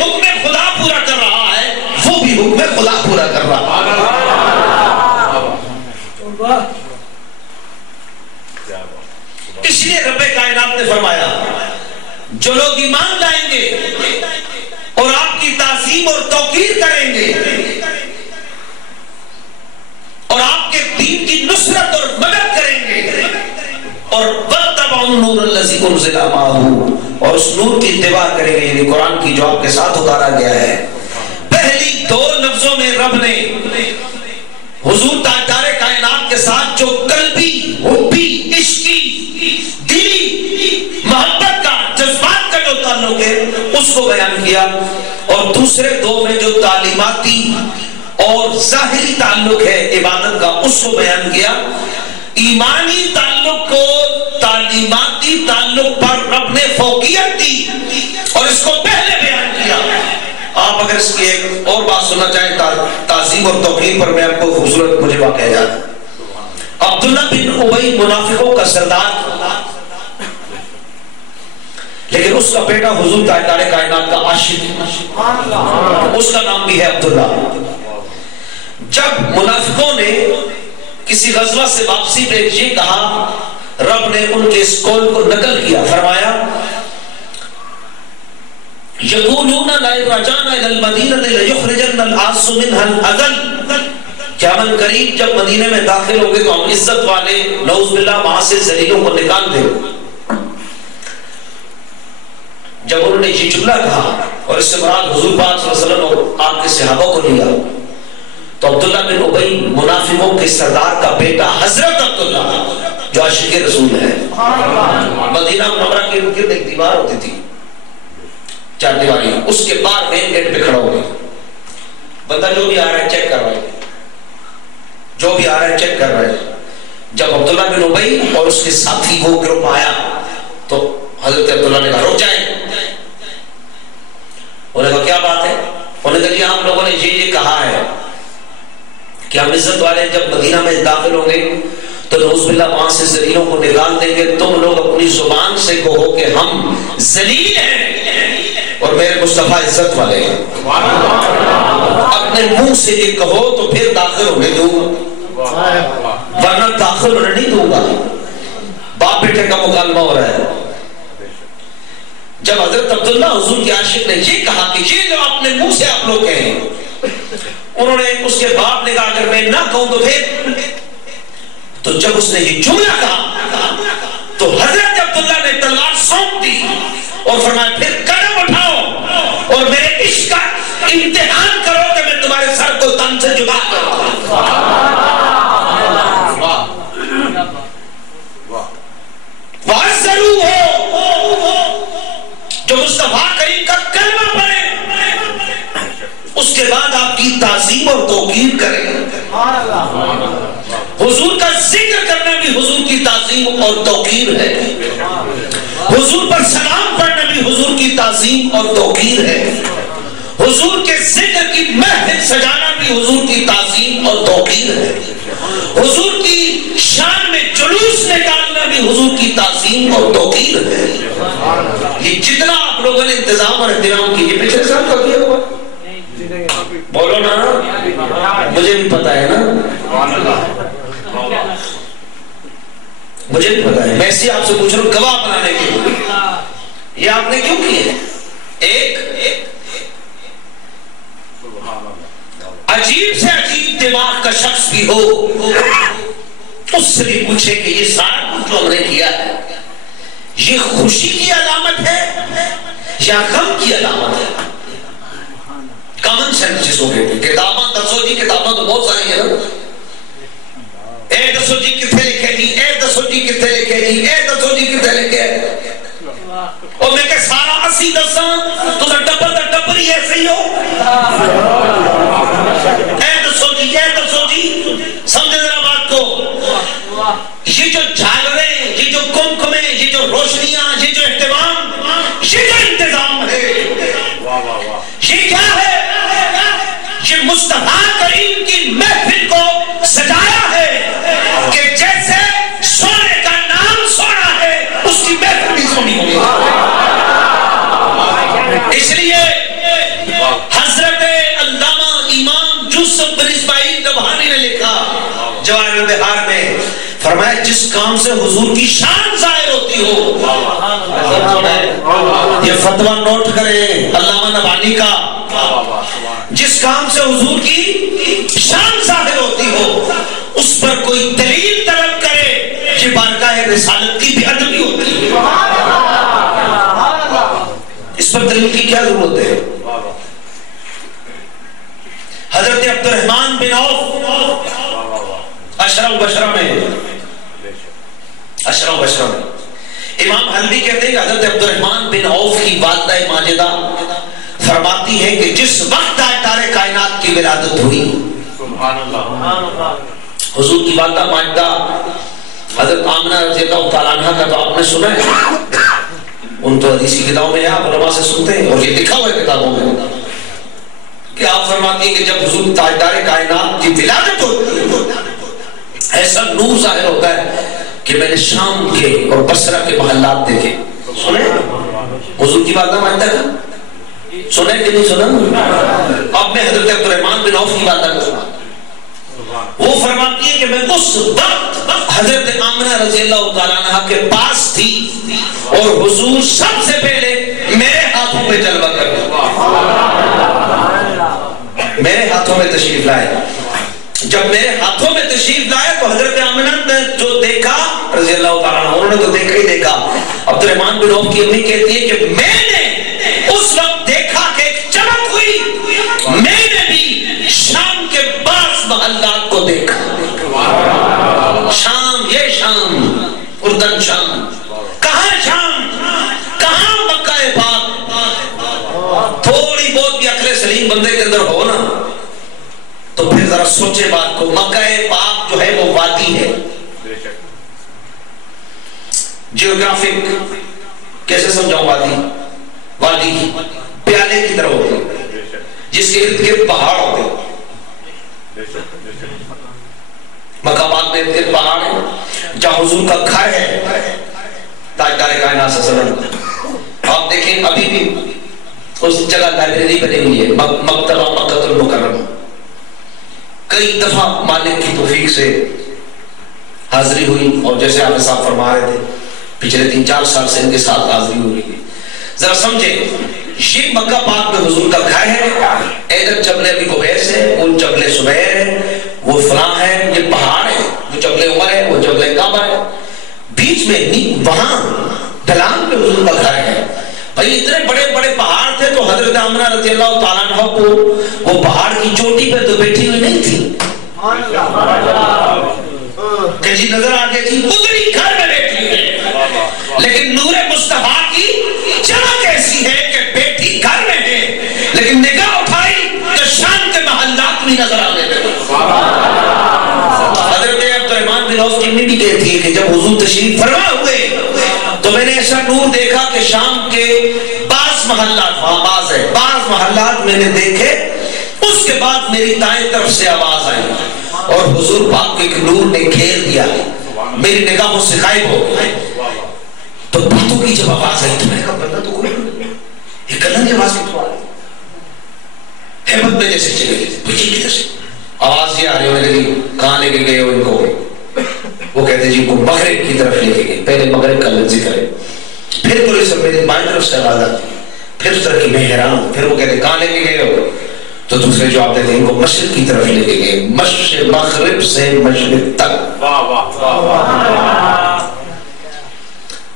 حکم خدا پورا کر رہا ہے وہ بھی حکم خدا پورا کر رہا ہے. اس لیے رب کائنات نے فرمایا جو لوگ ایمان لائیں گے اور آپ کی تعظیم اور توقیر کریں گے اور آپ کے دین کی نصرت اور مدد کریں گے اور وَاتَّبَعُوا النُّورَ الَّذِي أُنزِلَ مَعَهُ اور اس نور کی اتباع کریں گے یعنی قرآن کی جو آپ کے ساتھ اتارا گیا ہے. پہلی دو لفظوں میں رب نے حضور تاجدار کائنات کے ساتھ جو قلبی حبی عشقی دلی محبت کا جذبات کا جو تعلق ہے اس کو بیان کیا اور دوسرے دو میں جو تعلیماتی اور ظاہری تعلق ہے عبادت کا اس کو بیان کیا. ایمانی تعلق کو تعلیماتی تعلق پر رب نے فوقیت دی اور اس کو پہلے بیان کیا. آپ اگر اس کی ایک اور بات سننا چاہیں تعظیم اور توقیر پر میں آپ کو خوبصورت مجھے واقعہ یاد. عبداللہ بن ابی منافقوں کا سردار لیکن اس کا بیٹا حضور تاجدار کائنات کا عاشق اس کا نام بھی ہے عبداللہ. جب منافقوں نے کسی غزوہ سے واپسی پہ یہ کہا رب نے ان کے اس قول کو نقل کیا فرمایا یقولون لئن رجعنا الى المدینہ لیخرجن العز منها الاذل قیامت قریب جب مدینے میں داخل ہوں گے تو ہم عزت والے نعوذ باللہ وہاں سے ذلیلوں کو نکال دیں. جب انہوں نے یہ جملہ کہا اور اس سے مراد حضور پاک صلی اللہ علیہ وسلم اور آپ کے صحابہ کو لیا تو عبداللہ بن ابی منافقوں کے سردار کا بیٹا حضرت عبداللہ جو عاشق رسول ہے مدینہ منورہ کے گرد ایک دیوار ہوتی تھی چار دیواری اس کے بعد مین گیٹ پہ کھڑا ہو گیا. بندہ جو بھی آ رہا ہے چیک کر رہا ہے جو بھی آ رہا ہے چیک کر رہا ہے. جب عبداللہ بن ابی اور اس کے ساتھی وہ گروپ آیا تو حضرت عبداللہ نے کہا رک جائیں. انہوں نے کہا کیا بات ہے؟ انہوں نے کہا ہم لوگوں نے یہ کہا ہے کہ ہم عزت والے جب مدینہ میں داخل ہوں گے تو نعوذ باللہ وہاں سے ذلیلوں کو نکال دیں گے. تم لوگ اپنی زبان سے کہو کہ ہم ذلیل ہیں اور میرے مصطفیٰ عزت والے ہیں. اپنے منہ سے یہ کہو تو پھر داخل ہونے دوں گا ورنہ داخل ہونے نہیں دوں گا. باپ بیٹے کا مکالمہ ہو رہا ہے. جب حضرت عبداللہ حضور کے عاشق نے یہ کہا کہ یہ جو اپنے منہ سے آپ لوگ کہیں انہوں نے اس کے باپ نے کہا اگر میں نہ کہوں تو پھر تو جب اس نے یہ جملہ کہا تو حضرت عبداللہ نے تلوار سونپ دی اور فرمایا پھر قدم اٹھاؤ اور میرے عشق کا امتحان کرو کہ میں تمہارے سر کو تن سے جدا کروں. وَعَزَّرُوا ہو جو مصطفیٰ کریم کا کلمہ پڑھے اس کے بعد آپ کی تعظیم اور توقیر کریں. حضور کا ذکر کرنا بھی حضور کی تعظیم اور توقیر ہے. حضور پر سلام پڑھنا بھی حضور کی تعظیم اور توقیر ہے. حضور کے ذکر کی محفل سجانا بھی حضور کی تعظیم اور توقیر ہے. حضور کی شان میں جلوس نکالنا بھی حضور کی تعظیم اور توقیر ہے. یہ جتنا آپ لوگوں نے انتظام اور احترام کیے پچھلے سال کا کیا ہوا بولو نا مجھے بھی پتا ہے نا مجھے بھی پتا ہے. میں اسی آپ سے پوچھ رہا ہوں گواہ بنانے کے لیے یہ آپ نے کیوں کیے؟ ایک عجیب سے عجیب دماغ کا شخص بھی ہو اس سے بھی پوچھے کہ یہ سارا جو ہم نے کیا ہے یہ خوشی کی علامت ہے یا غم کی علامت ہے؟ کامن سینس جس ہو گئے کتاباں دسو جی کتاباں تو بہت ساری ہیں نا. اے دسو جی کتنے لکھے جی اے دسو جی کتنے لکھے جی اے دسو جی کتنے لکھے اور میں کہ سارا اسی دساں تو ڈبر ہی ایسے ہی ہو. اے دسو جی سمجھے ذرا بات کو. یہ جو جھالریں یہ جو کمکمیں یہ جو روشنیاں یہ جو اہتمام یہ جو انتظام ہے یہ کیا ہے؟ یہ مصطفیٰ کریم کی محفل کو سجایا ہے کہ جیسے سونے کا نام سونا ہے اس کی محفل بھی سونی ہوگی. اس لیے جس کام سے حضور کی شان ظاہر ہوتی ہو. یہ فتویٰ نوٹ کریں علامہ نبھانی کا. جس کام سے حضور کی شان ظاہر ہوتی ہو اس پر کوئی دلیل طلب کرے، یہ بارگاہ رسالت کی بے ادبی ہوتی ہے. اس پر دلیل کی کیا ضرورت ہے؟ حضرت عبد الرحمن بن عوف اشرف بشرہ میں امام حلبی کہتے ہیں کہ حضرت عبد الرحمن بن عوف کی والدہ ماجدہ فرماتی ہے کہ جس وقت تاجدار کائنات کی ولادت ہوئی، حضور کی والدہ ماجدہ حضرت آمنہ رضی اللہ تعالیٰ عنہ کا تو آپ نے سنا ہے، ان تو حدیث کی کتابوں میں آپ علماء سے سنتے ہیں اور یہ لکھا ہوا ہے کتابوں میں کہ آپ فرماتی ہیں کہ جب حضور تاجدار کائنات کی ولادت ہوتی ہے ایسا نور ظاہر ہوتا ہے کہ میں نے شام کے اور بصرہ کے محلات دیکھے. سنے حضور کی والدہ ماجدہ کا؟ سنے کہ نہیں سنا؟ اب میں حضرت عبد الرحمن بن عوف کی والدہ کا سنا. وہ فرماتی ہے کہ میں اس وقت حضرت آمنہ رضی اللہ تعالیٰ عنہ کے پاس تھی اور حضور سب سے پہلے میرے ہاتھوں پہ جلوہ کرتے، میرے ہاتھوں میں تشریف لائے. جب میرے ہاتھوں میں تشریف لائے تو حضرت آمنہ نے جو دیکھا رضی اللہ تعالیٰ عنہ، انہوں نے تو دیکھا ہی دیکھا. عبد الرحمن بن عوف کی امی کہتی ہے کہ میں نے اس وقت دیکھا کہ ایک چمک ہوئی، میں نے بھی شام کے بعض محلات کو دیکھا. شام، یہ شام اردن شام، کہاں شام، کہاں مکہ پاک. تھوڑی بہت بھی عقل سلیم بندے کے اندر ہو نا تو پھر ذرا سوچے بات کو. مکہ پاک جو ہے وہ وادی ہے، جیوگرافک کیسے سمجھاؤں؟ وادی پیالے کی طرح ہوتی جس کے ارد گرد پہاڑ ہوتے. مکہ پاک میں ارد گرد پہاڑ ہے جہاں حضور کا گھر ہے تاجدار کائنات صلی اللہ علیہ وسلم. آپ دیکھیں ابھی بھی اس جگہ لائبریری بنی ہوئی ہے، مکتبہ مکہ المکرمہ. کئی دفعہ مالک کی توفیق سے حاضری ہوئی اور جیسے آپ صاحب فرما رہے تھے پچھلے 3-4 سال سے ان کے ساتھ حاضری ہو رہی ہے. ذرا سمجھیں، یہ مکہ پاک میں حضور کا گھر ہے، ادھر جبل ابی قبیس ہے، وہ جبل سبیر ہے، وہ فلاں ہے، یہ پہاڑ ہے، وہ جبل عمر ہے، وہ جبل کعبہ ہے. بیچ میں وہاں ڈھلان پہ حضور کا گھر ہے. بھائی اتنے بڑے بڑے پہاڑ تھے تو حضرت آمنہ رضی اللہ تعالیٰ عنہ کو وہ پہاڑ کی چوٹی پہ تو بیٹھی ہوئی نہیں تھی کہ جی نظر آگے جی ادھری گھر میں بیٹھی ہے، لیکن نور مصطفیٰ کی چمک ایسی ہے کہ بیٹھی گھر میں ہے لیکن نگاہ اٹھائی تو شام کے محلات بھی نظر آنے لگے. حضرت عبد الرحمن بن عوف کی امی بھی کہتی ہے کہ جب حضور تشریف فرما ہوئے تو میں نے ایسا نور دیکھا کہ شام کے بعض محلات، وہاں بعض ہے، بعض محلات میں نے دیکھے. اس کے بعد میری دائیں طرف سے آواز آئی اور حضور پاک کے ایک نور نے گھیر دیا، میری نگاہوں سے غائب ہو گئی. تو باتوں کی جب آواز آئی تو میں نے کہا بندہ تو کوئی یہ کلن کی آواز کتوں آ رہی ہے، ہمت میں جیسے چلے گئے بھئی کدھر سے آواز یہ آ رہی ہونے لگی. کہاں لے کے گئے ہو ان کو؟ وہ کہتے جی کو مغرب کی طرف لے کے گئے. پہلے مغرب کا لفظ ذکر ہے، پھر تو سب میری بائیں طرف سے آواز آتی، پھر اس طرح کی میں حیران ہوں. پھر وہ کہتے کہاں لے کے گئے ہو؟ تو دوسرے جواب دیتے ان کو مشرق کی طرف لے کے گئے، مغرب سے مشرق تک.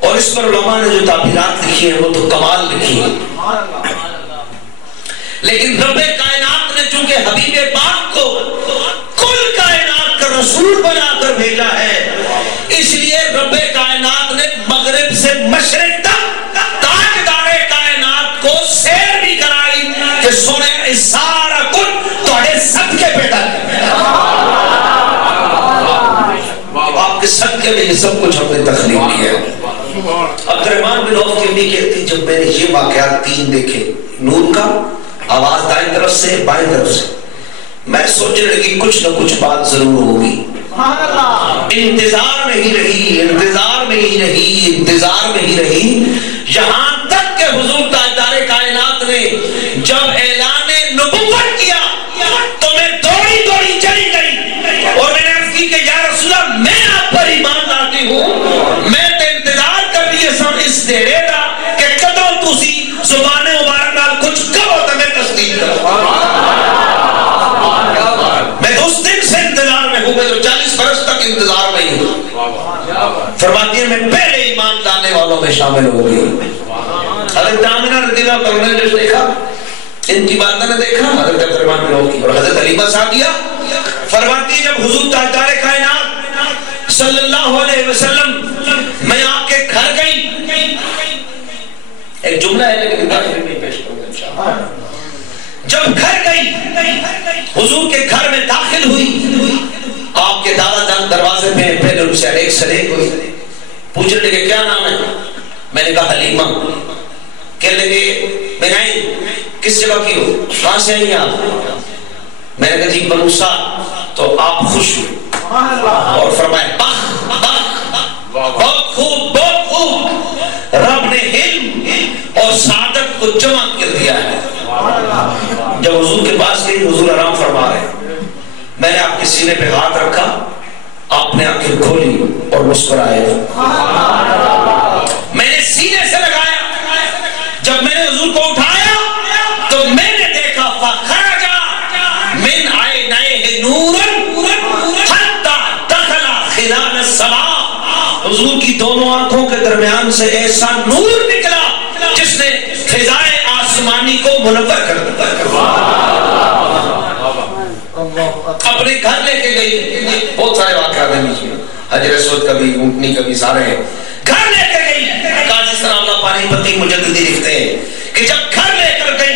اور اس پر علماء نے جو تعبیرات لکھی ہیں وہ تو کمال لکھی ہیں. لیکن رب کائنات نے چونکہ حبیب پاک کو کل کائنات کا رسول بنا کر بھیجا ہے، اس لیے رب کائنات نے مغرب سے مشرق تک تاجدار کائنات کو سیر بھی کرائی کہ سونے سارا کل تھوڑے صدقے پیدا آپ کے صدقے میں یہ سب کچھ ہم نے تخلیق کیا. عبد الرحمن بن عوف کی امی کہتی جب میں نے یہ واقعات 3 دیکھے، نور کا، آواز دائیں طرف سے بائیں طرف سے، میں سوچنے لگی کچھ نہ کچھ بات ضرور ہوگی. انتظار میں ہی رہی، انتظار میں ہی رہی، انتظار میں ہی رہی، یہاں تک کہ حضور تاجدار کائنات نے جب اعلان نبوت کیا تو میں دوڑی دوڑی چلی گئی اور میں نے عرض کی کہ یا رسول اللہ میں آپ پر ایمان لاتا کچھ کہو تو میں تصدیق کروں. میں تو اس دن سے انتظار میں ہوں, میں تو 40 برس تک انتظار میں ہی ہوں. فرماتی ہے میں پہلے ایمان لانے والوں میں شامل ہوگی. حضرت آمنہ رضی اللہ عنہا نے جو دیکھا, ان کی باتیں نے دیکھا حضرت فرمان میں ہوگی. اور حضرت علیمہ سعدیہ فرماتی ہے جب حضور تاجدار کائنات صلی اللہ علیہ وسلم میں آپ کے گھر گئی, ایک جملہ ہے لیکن داخل میں پیش کروں گا. جب گھر گئی, حضور کے گھر میں داخل ہوئی, آپ کے دادا جان دروازے پہ پہلے ان سے ایک سلیک ہوئی, پوچھنے لگے کیا نام ہے؟ میں نے کہا حلیمہ. کہنے لگے بنائی کس جگہ کی ہو, کہاں سے آئی آپ؟ میں نے کہا جی بنو سعد. تو آپ خوش ہوئے اور فرمائے بہت خوب بہت خوب, رب نے علم اور سعادت کو جمع کر دیا ہے. جب حضور کے پاس گئی, حضور آرام فرما رہے, میں نے آپ کے سینے پہ ہاتھ رکھا, آپ نے آنکھیں کھولی اور مسکرائے. میں نے سینے سے لگایا, جب میں نے حضور کو اٹھایا تو میں نے دیکھا فخرج من عینیہ نور حتی دخل خلال السماء. حضور کی دونوں آنکھوں کے درمیان سے ایسا نور نکلا جس نے فضائے آسمانی کو منور کر دیا. اپنے گھر لے کے گئی, بہت سارے واقعات ہیں نیچے, حجر اسود کبھی اونٹنی کبھی سارے ہیں. گھر لے کے گئی, قاضی سلام اللہ پانی پتی مجددی لکھتے ہیں کہ جب گھر لے کر گئی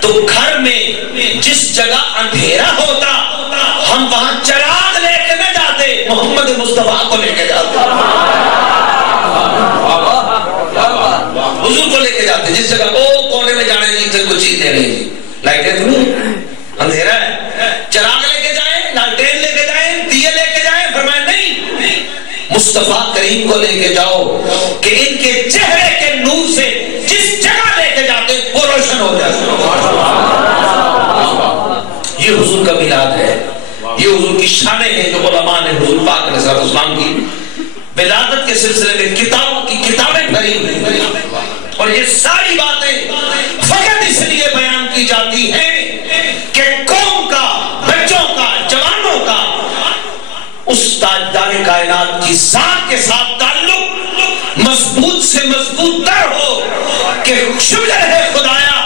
تو گھر میں جس جگہ اندھیرا ہوتا ہم وہاں چراغ لے کے نہ جاتے, محمد مصطفیٰ کو لے کے جاتے, حضور کو لے کے جاتے. جس جگہ او کونے میں جانے نہیں تھے, کچھ چیز نہیں, لائٹیں تو نہیں, اندھیرا ہے, چراغ لے کے جائیں, لالٹین لے کے جائیں, دیے لے کے جائیں. فرمایا نہیں, مصطفیٰ کریم کو لے کے جاؤ کہ ان کے چہرے کے نور سے جس جگہ لے کے جاتے وہ روشن ہو جاتے. یہ حضور کا میلاد ہے, یہ حضور کی شانیں ہیں جو علماء نے حضور پاک علیہ السلام کی ولادت کے سلسلے میں کتابوں کی کتابیں بھری ہوئی, اور یہ ساری باتیں فقط اس لیے بیان کی جاتی ہیں کہ قوم کا, بچوں کا, جوانوں کا اس تاجدار کائنات کی ذات کے ساتھ تعلق مضبوط سے مضبوط تر ہو کہ شکر ہے خدایا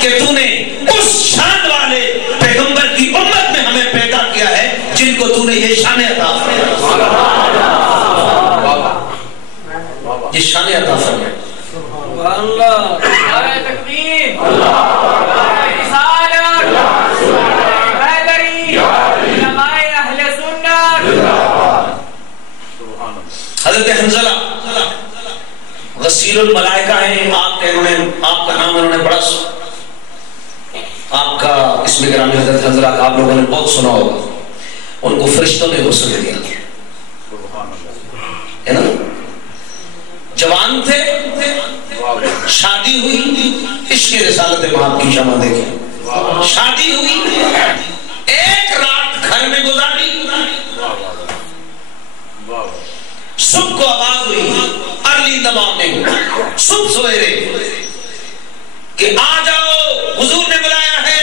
کہ تو نے اس شان والے پیغمبر کی امت میں ہمیں پیدا کیا ہے جن کو تو نے یہ شان عطا فرمائی, یہ شان عطا فرمائی. اللہ تکبیر, اللہ رسالت, حیدری, علماء اہل سنت. حضرت حنظلہ غسیل الملائکہ ہیں, آپ کا نام انہوں نے بڑا, آپ کا اسم گرامی حضرت حنظلہ کا آپ لوگوں نے بہت سنا ہوگا. ان کو فرشتوں نے غسل دیا ہے نا, جوان تھے, شادی ہوئی, عشق رسالت مآب کی شمع دیکھیں, شادی ہوئی, ایک رات گھر میں گزاری, صبح کو آواز ہوئی, ارلی ان دی مارننگ, صبح سویرے کہ آ جاؤ حضور نے بلایا ہے.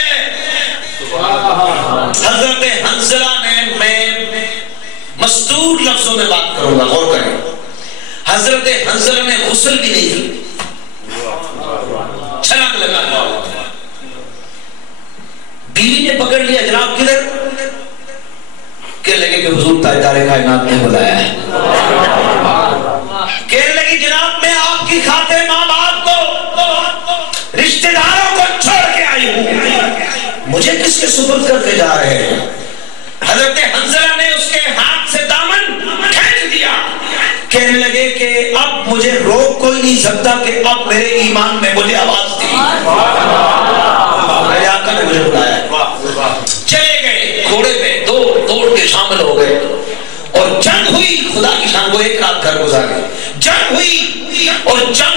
حضرت حنظلہ نے, میں مستور لفظوں میں بات کروں گا, غور کریں, حضرت حنظلہ نے غسل بھی نہیں کی, چھلانگ لگا. بیوی نے پکڑ لیا, جناب کدھر؟ کہنے لگے کہ حضور تاجدار کائنات نے بلایا ہے. کہنے لگی جناب میں آپ کی خاطر ماں باپ کو, رشتہ داروں کو چھوڑ کے آئی ہوں, مجھے کس کے سپرد کر کے جا رہے ہیں؟ حضرت حنظلہ نے اس کے ہاتھ سے دامن کھینچ دیا, کہنے لگے کہ اب مجھے روک کوئی نہیں سکتا کہ اب میرے ایمان میں مجھے آواز دی, میرے آقا نے مجھے بلایا. چلے گئے گھوڑے پہ, دوڑ کے شامل ہو گئے, اور جنگ ہوئی. خدا کی شان کو ایک رات گھر گزارے, جنگ ہوئی, اور جنگ